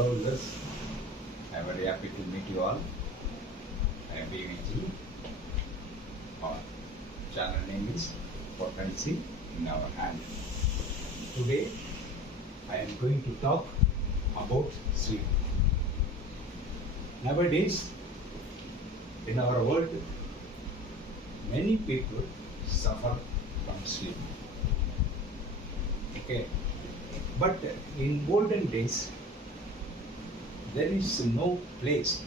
followers. I'm very happy to meet you all. I am BVG. Our channel name is Potency in our hand. Today I am going to talk about sleep. Nowadays, in our world, many people suffer from sleep. Okay, but in olden days, there was no place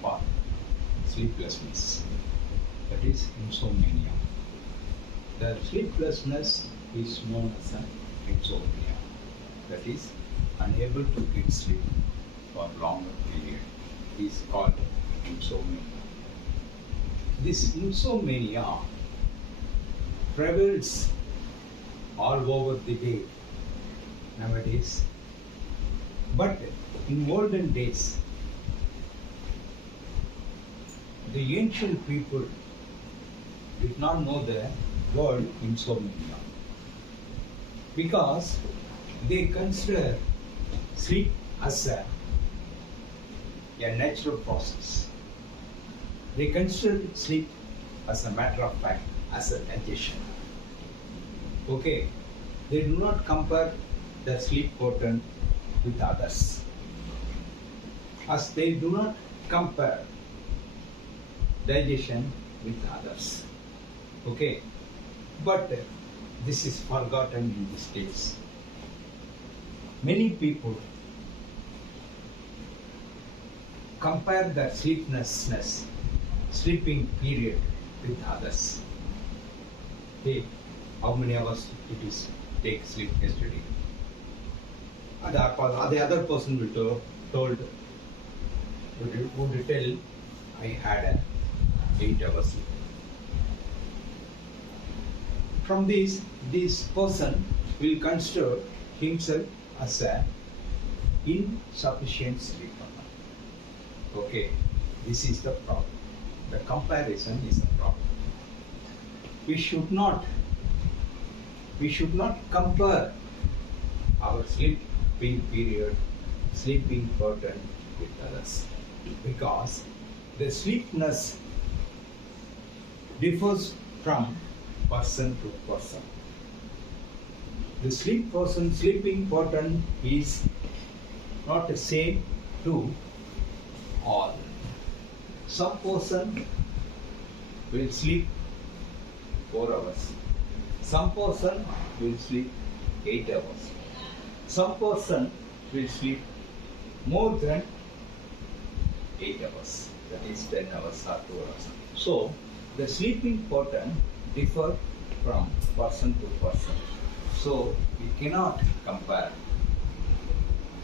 for sleeplessness. That is insomnia. The sleeplessness is known as insomnia. That is unable to get sleep for longer period. It is called insomnia. This insomnia prevails all over the day nowadays. But in olden days, the ancient people did not know the word insomnia because they consider sleep as a natural process. They consider sleep as a matter of fact, as a digestion. Okay, they do not compare the sleep pattern with others, as they do not compare digestion with others. Okay, but this is forgotten in these days. Many people compare the sleeping period with others. Hey, how many hours it is take sleep yesterday? And the other person would tell, I had 8 hours sleep. From this person will consider himself as a insufficient sleeper. Okay, this is the problem. The comparison is the problem. We should not compare our sleeping period, sleeping pattern with others, because the sleepiness differs from person to person. The sleeping pattern is not the same to all. Some person will sleep 4 hours. Some person will sleep 8 hours. Some person will sleep more than 8 hours. That is 10 hours or 2 hours. So the sleeping pattern differ from person to person. So we cannot compare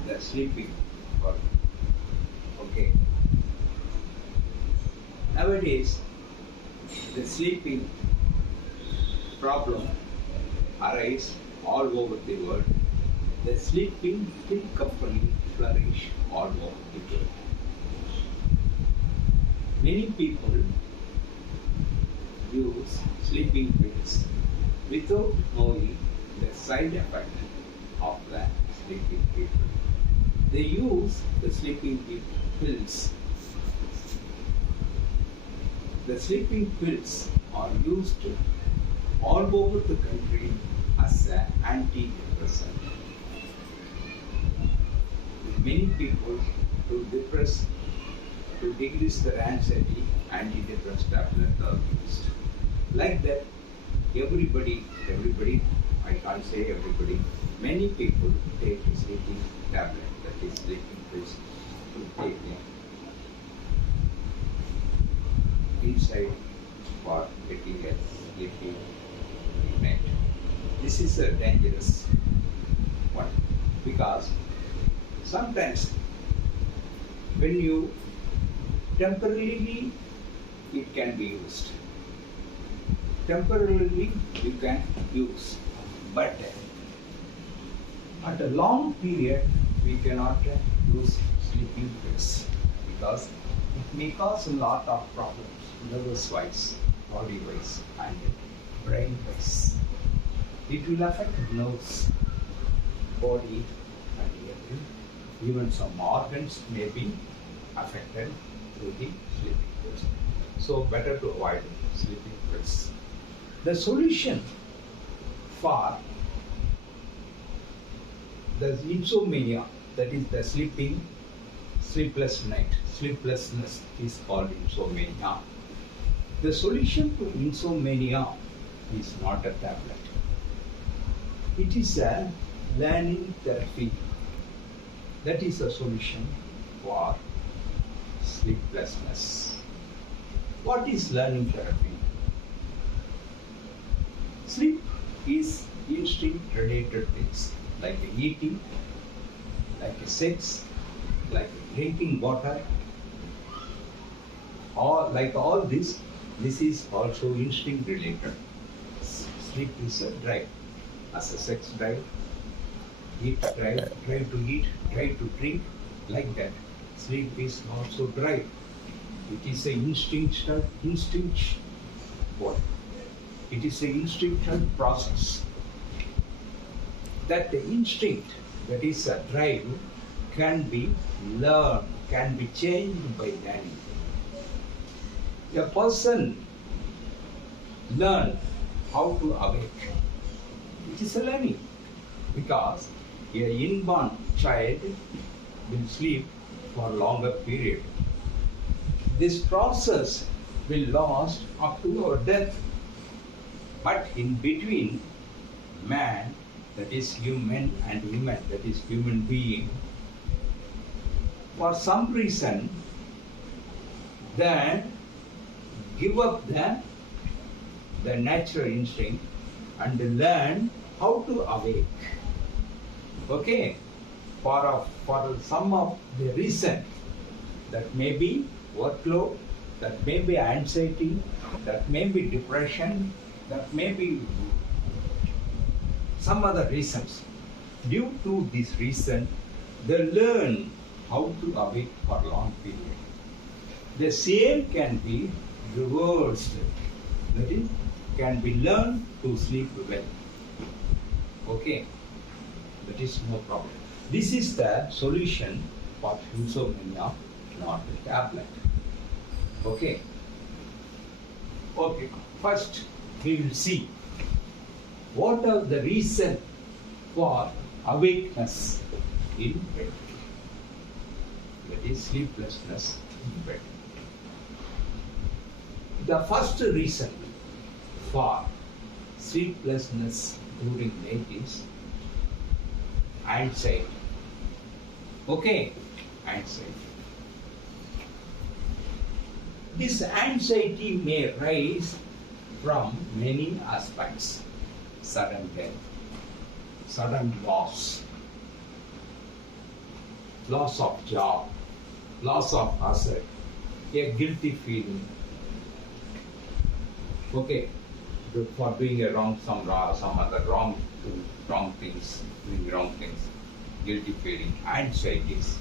the sleeping pattern. Okay. Nowadays, the sleeping problem arises all over the world. The sleeping pill company flourish all over the world. Many people use sleeping pills without knowing the side effect of the sleeping pill. They use the sleeping pills. The sleeping pills are used all over the country as an antidepressant. Many people to decrease their anxiety, antidepressant tablets are used. Like that, everybody, I can't say everybody, many people take a sleeping tablet, that is sleeping pills, to take inside for getting a sleeping night. This is a dangerous one because sometimes when you temporarily it can be used. Temporarily you can use, but at a long period we cannot use sleeping pills because it may cause a lot of problems, nervous wise, body wise, and brain wise. It will affect nerves, body, and every even some organs may be affected through the sleeping pills. So better to avoid sleeping pills. The solution for the insomnia, that is the sleepless night, sleeplessness is called insomnia. The solution to insomnia is not a tablet. It is a learning therapy. That is a solution for sleeplessness. What is learning therapy? Sleep is instinct related things like eating, like sex, like drinking water, or like all this is also instinct related. Sleep is a drive, as a sex drive, drive to eat, drive to drink, like that. Sleep is also drive. It is an It is an instinctual process. That the instinct, that is a drive, can be learned, can be changed by learning. A person learn how to awake. It is a learning, because a inborn child will sleep for a longer period. This process will last up to our death. But in between, man, that is human, and woman, that is human being, for some reason, then give up the natural instinct and learn how to awake. Okay? For some of the reason, that may be workload, that may be anxiety, that may be depression, that may be some other reasons. Due to this reason, they learn how to awake for a long period. The same can be reversed. That is, can be learned to sleep well. Okay? That is no problem. This is the solution for insomnia, not the tablet. Okay? Okay. First, we will see what are the reasons for awakeness in bed. That is sleeplessness in bed. The first reason for sleeplessness during night is anxiety. Okay? Anxiety. This anxiety may rise from many aspects. Sudden death, sudden loss of job, loss of asset, a guilty feeling. Okay, for doing some other wrong things, doing wrong things, guilty feeling, anxieties,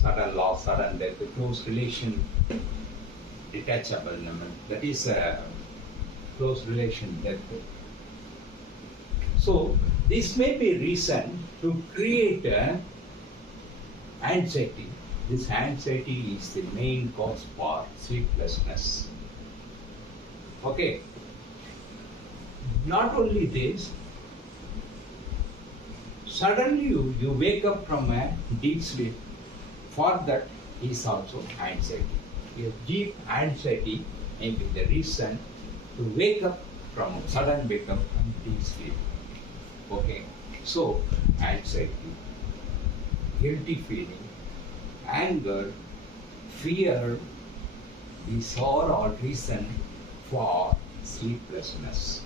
sudden loss, sudden death, close relation, detachable, that is a close relation death. So this may be a reason to create anxiety. This anxiety is the main cause for sleeplessness. Okay. Not only this, suddenly you wake up from a deep sleep. For that is also anxiety. A deep anxiety may be the reason to sudden wake up from deep sleep. Okay, so anxiety, guilty feeling, anger, fear, these are all reasons for sleeplessness.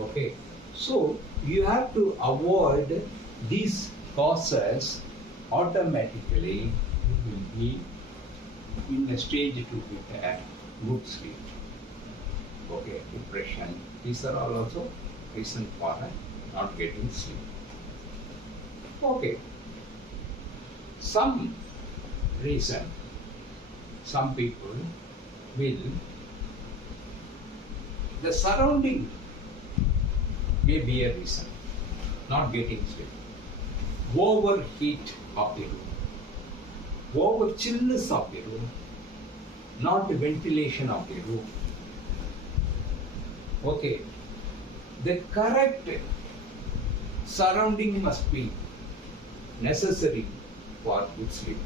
Okay, so you have to avoid these causes. Automatically you will be in a stage to get a good sleep. Okay, depression, these are all also reasons for not getting sleep. Okay, some reason, some people will, the surrounding may be a reason not getting sleep. overheat of the room, over chillness of the room, not ventilation of the room. Okay, the correct surrounding must be necessary for good sleep.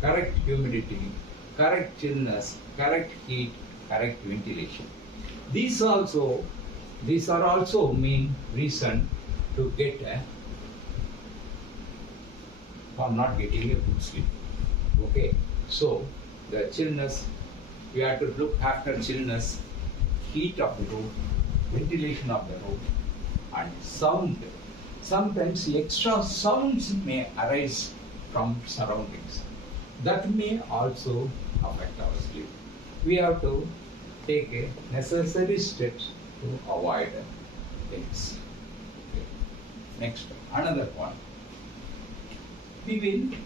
Correct humidity, correct chillness, correct heat, correct ventilation. These are also main reason to get for not getting a good sleep. Okay, so the chillness, we have to look after chillness, heat of the room, ventilation of the room, and sound. Sometimes extra sounds may arise from surroundings. That may also affect our sleep. We have to take a necessary steps to avoid things. Okay. Next, another one. We will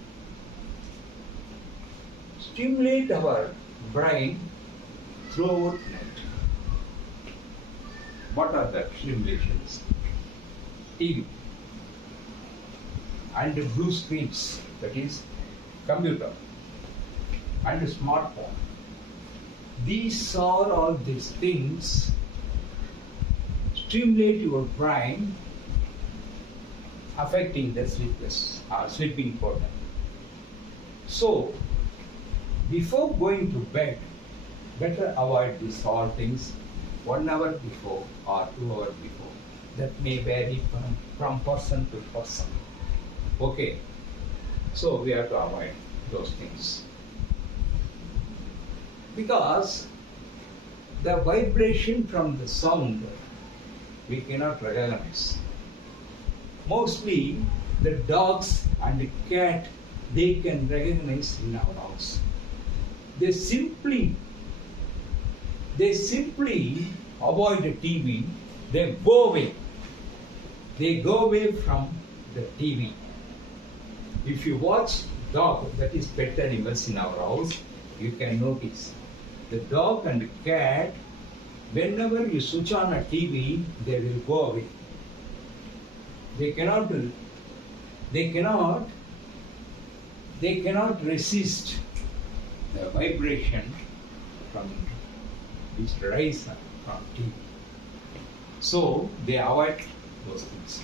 stimulate our brain throughout night. What are the stimulations? TV and blue screens, that is computer and smartphone. These are all these things stimulate your brain, affecting the sleeping pattern. So, before going to bed, better avoid these all things 1 hour before or 2 hours before. That may vary from person to person. Okay, so we have to avoid those things. Because the vibration from the sound we cannot recognize. Mostly the dogs and the cat, they can recognize in our house. They simply avoid the TV. They go away. They go away from the TV. If you watch dog, that is pet animals in our house, you can notice the dog and the cat, whenever you switch on a TV, they will go away. They cannot resist the vibration from which rise from TV. So they avoid those things.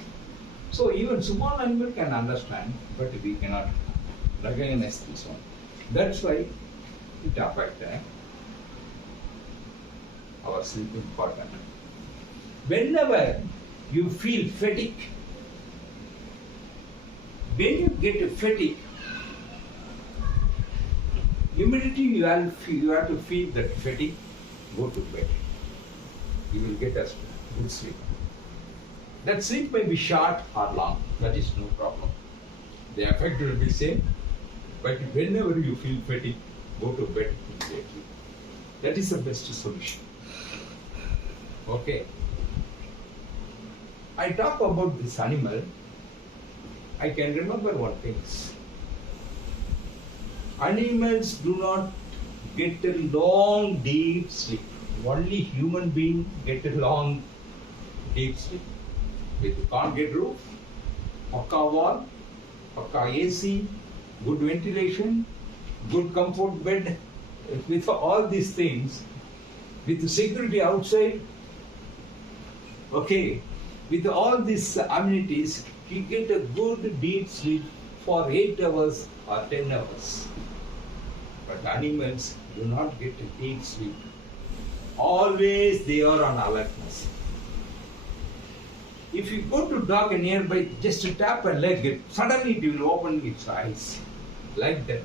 So even small animal can understand, but we cannot recognize this one. That's why it affects our sleeping pattern. Whenever you feel fatigue, when you get a fatigue, immediately you have to feel that fatigue, go to bed. You will get a good sleep. That sleep may be short or long, that is no problem. The effect will be same, but whenever you feel fatigue, go to bed immediately. That is the best solution. Okay. I talk about this animal. I can remember one thing. Animals do not get a long, deep sleep. Only human beings get a long, deep sleep. With concrete roof, pakka wall, pakka AC, good ventilation, good comfort bed, with all these things, with security outside, okay, with all these amenities, you get a good deep sleep for 8 hours or 10 hours. But animals do not get a deep sleep. Always they are on alertness. If you go to dog nearby, just tap a leg, suddenly it will open its eyes. Like that,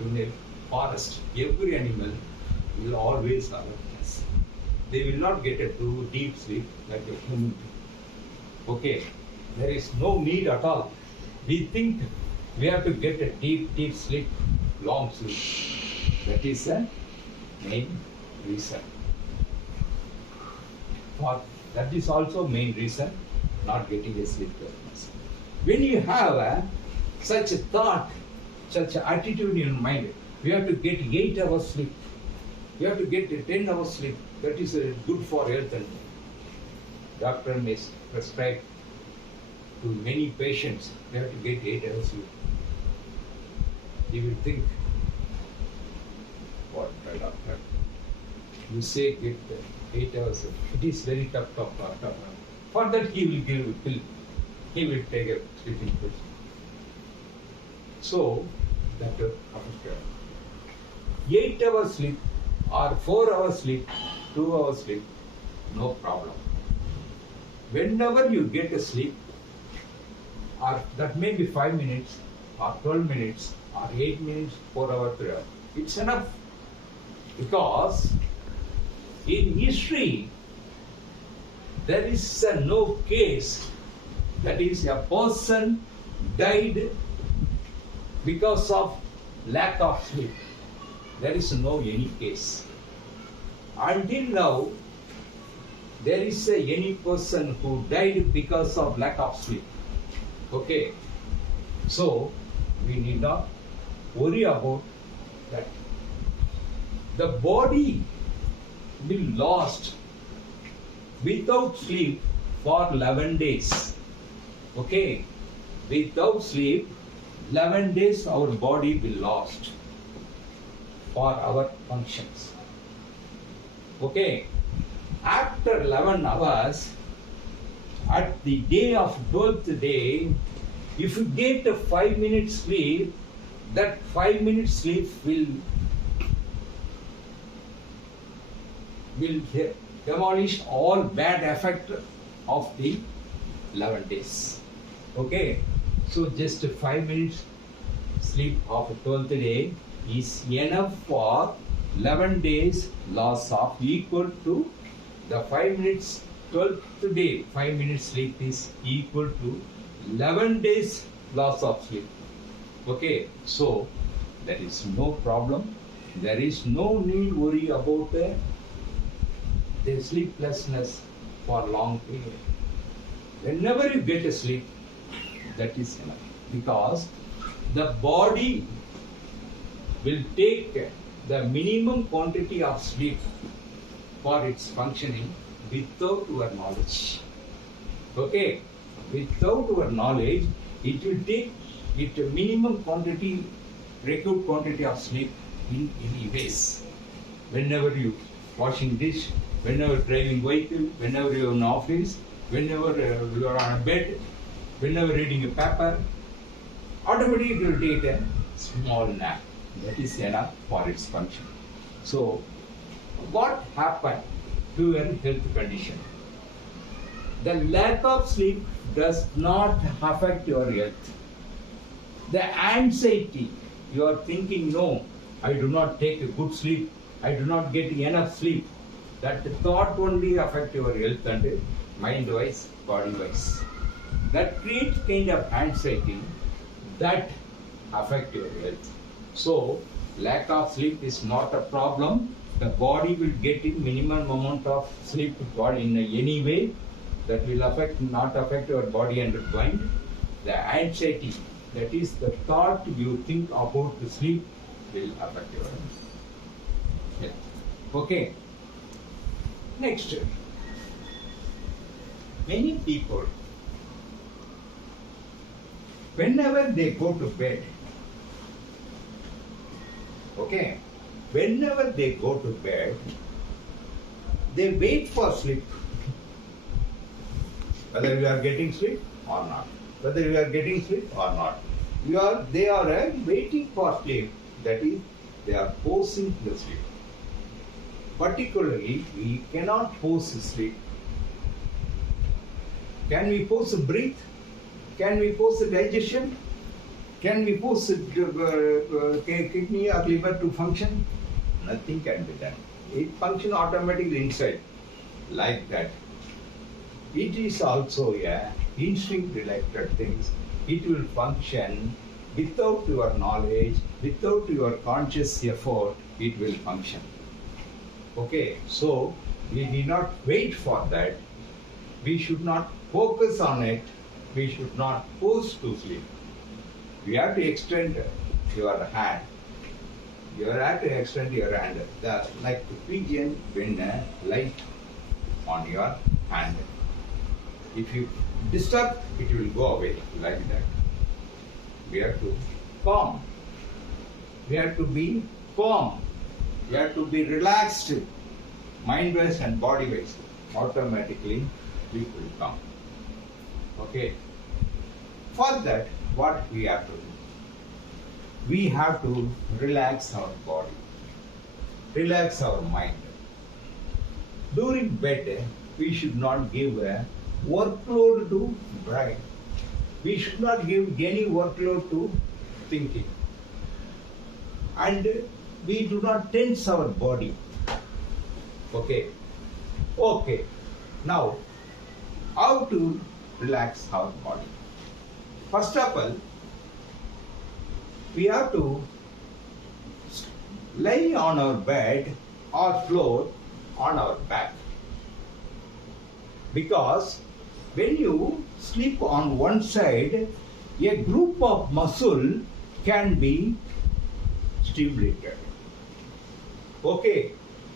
in a forest, every animal will always alertness. They will not get a too deep sleep like a human being. Okay, there is no need at all. We think we have to get a deep, deep sleep, long sleep. That is the main reason. That is also main reason not getting a sleeplessness. When you have such a thought, such an attitude in your mind, you have to get 8 hours sleep. You have to get 10 hours sleep. That is good for health, and doctor may prescribe to many patients, they have to get 8 hours sleep. You will think, what the doctor? You say get 8 hours. It is very tough. For that he will give a pill. He will take a sleeping pill. So, that 8 hours sleep or 4 hours sleep, 2 hours sleep, no problem. Whenever you get a sleep, or that may be 5 minutes, or 12 minutes, or 8 minutes, 4 hours, 3 hours, it's enough. Because in history, there is no case that is a person died because of lack of sleep. There is no any case. Until now, there is any person who died because of lack of sleep. Okay. So, we need not worry about that. The body will lost without sleep for 11 days. Okay. Without sleep, 11 days our body will lost for our functions. Okay. After 11 hours, at the day of 12th day, if you get a 5 minutes sleep, that 5 minutes sleep will demolish all bad effect of the 11 days. Okay. So just 5 minutes sleep of 12th day is enough for 11 days loss of equal to the 5 minutes 12th day. 5 minutes sleep is equal to 11 days loss of sleep. Okay. So there is no problem. There is no need worry about the sleeplessness for long period. Whenever you get a sleep, that is enough. Because the body will take the minimum quantity of sleep for its functioning without your knowledge. Okay? Without your knowledge, it will take it a minimum quantity, required quantity of sleep in any ways. Whenever you washing dish, whenever driving vehicle, whenever you are in office, whenever you are on a bed, whenever reading a paper, automatically it will take a small nap. That is enough for its function. So, what happened to your health condition? The lack of sleep does not affect your health. The anxiety, you are thinking, no, I do not take a good sleep, I do not get enough sleep. That thought only affect your health and mind-wise, body-wise. That creates kind of anxiety that affect your health. So, lack of sleep is not a problem. The body will get in minimum amount of sleep body in any way that will not affect your body and mind. The anxiety, that is the thought you think about the sleep, will affect your health. Okay. Next, many people, whenever they go to bed, okay, whenever they go to bed, they wait for sleep. Whether you are getting sleep or not. Whether you are getting sleep or not. They are waiting for sleep. That is, they are forcing the sleep. Particularly, we cannot force sleep. Can we force breathe? Can we force digestion? Can we force kidney or liver to function? Nothing can be done. It functions automatically inside, like that. It is also instinct-related things. It will function without your knowledge, without your conscious effort. It will function. Okay, so we need not wait for that. We should not focus on it. We should not force to sleep. You have to extend your hand. You have to extend your hand. Like the pigeon when light on your hand. If you disturb, it will go away like that. We have to calm. We have to be calm. We have to be relaxed, mind-wise and body-wise. Automatically, we will come. Okay. For that, what we have to do? We have to relax our body, relax our mind. During bed, we should not give a workload to brain. We should not give any workload to thinking. And we do not tense our body. Okay. Okay. Now, how to relax our body? First of all, we have to lie on our bed or floor on our back. Because when you sleep on one side, a group of muscle can be stimulated. Okay,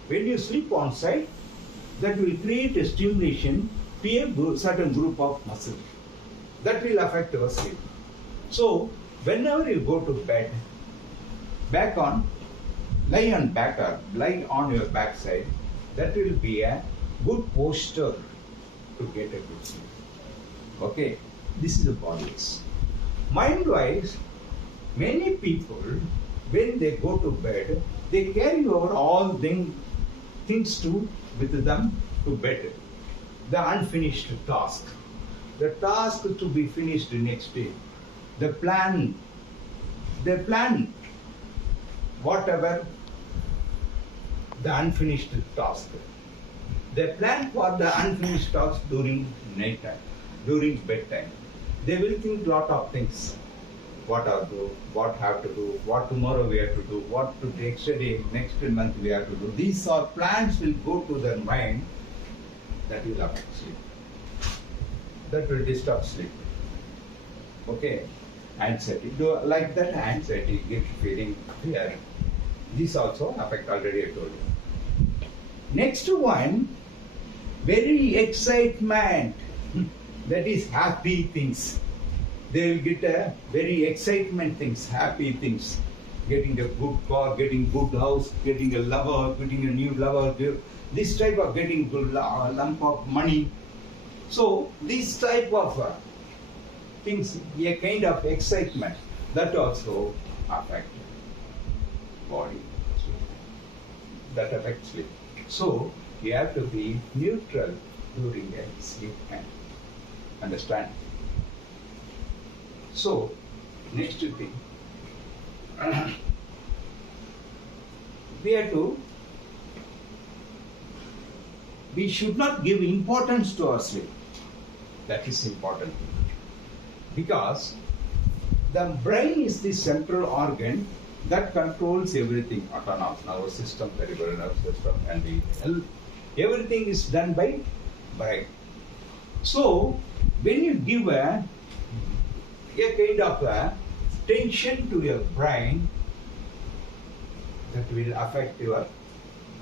when you sleep on side, that will create a stimulation to a certain group of muscle. That will affect your sleep. So, whenever you go to bed, lie on back or lie on your backside, that will be a good posture to get a good sleep. Okay, this is the body-wise. Mind-wise, many people, when they go to bed, they carry over all things with them to bed. The unfinished task. The task to be finished next day. The plan, whatever the unfinished task. They plan for the unfinished task during night time, during bedtime. They will think lot of things. What have to do, what have to do, what tomorrow we have to do, what to next day, next month we have to do. These are plans will go to their mind that will affect sleep. That will disturb sleep. Okay, anxiety. Like that anxiety, guilt, feeling, fear. These also affect, already I told you. Next one, very excitement. That is happy things. They will get a very excitement things, happy things. Getting a good car, getting good house, getting a lover, getting a new lover. This type of getting good lump of money. So this type of things, a kind of excitement, that also affects body. That affects sleep. So you have to be neutral during a sleep time. Understand? So next thing, we should not give importance to our sleep. That is important. Because the brain is the central organ that controls everything. Autonomous nervous system, peripheral nervous system, and everything is done by brain. So when you give a kind of a tension to your brain, that will affect your.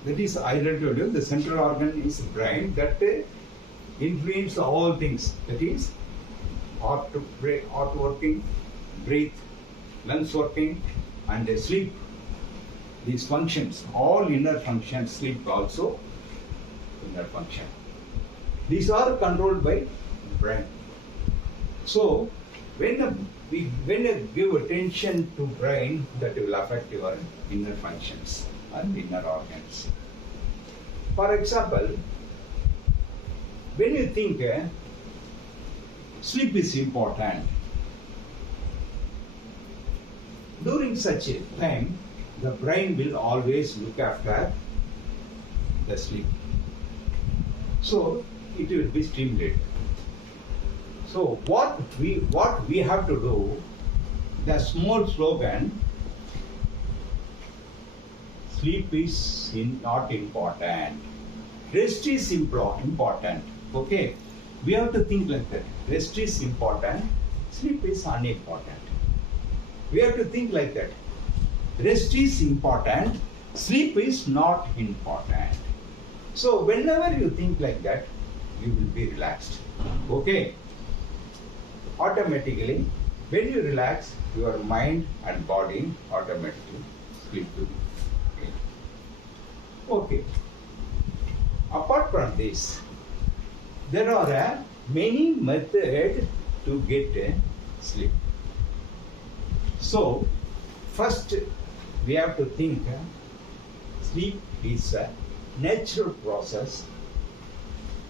That is, I already told you, the central organ is brain that influence all things. That is, heart working, breathe, lungs working, and sleep. These functions, all inner functions, sleep also inner function. These are controlled by brain. So when you give attention to brain, that will affect your inner functions and inner organs. For example, when you think sleep is important, during such a time, the brain will always look after the sleep. So it will be stimulated. So what we have to do, the small slogan, sleep is not important. Rest is important. Okay? We have to think like that. Rest is important. Sleep is unimportant. We have to think like that. Rest is important. Sleep is not important. So whenever you think like that, you will be relaxed. Okay? automatically, when you relax, your mind and body automatically sleep to be. Okay. Apart from this, there are many methods to get sleep. So, first we have to think sleep is a natural process,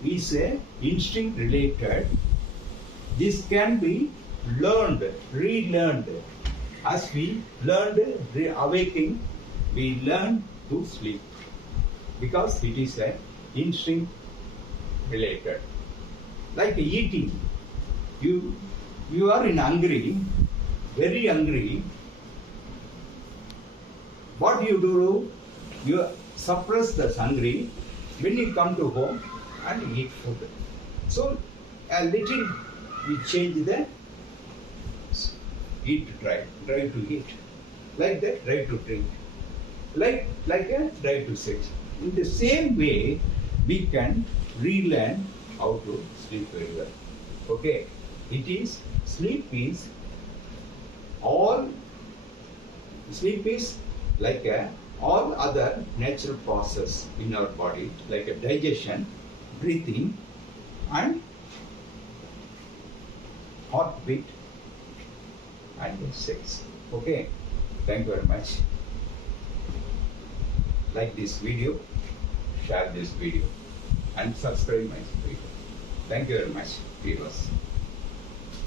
is a instinct related. This can be learned, relearned. As we learned awaking, we learn to sleep because it is a instinct related. Like eating, you are in hungry, very hungry. What do? You suppress the hungry when you come to home and eat food. So a little we change the eat try to eat, like that try to drink, like a try to sit. In the same way, we can relearn how to sleep very well. Okay, sleep is like all other natural process in our body, like a digestion, breathing, and heartbeat and sex. Okay, thank you very much. Like this video, share this video, and subscribe my video. Thank you very much, viewers.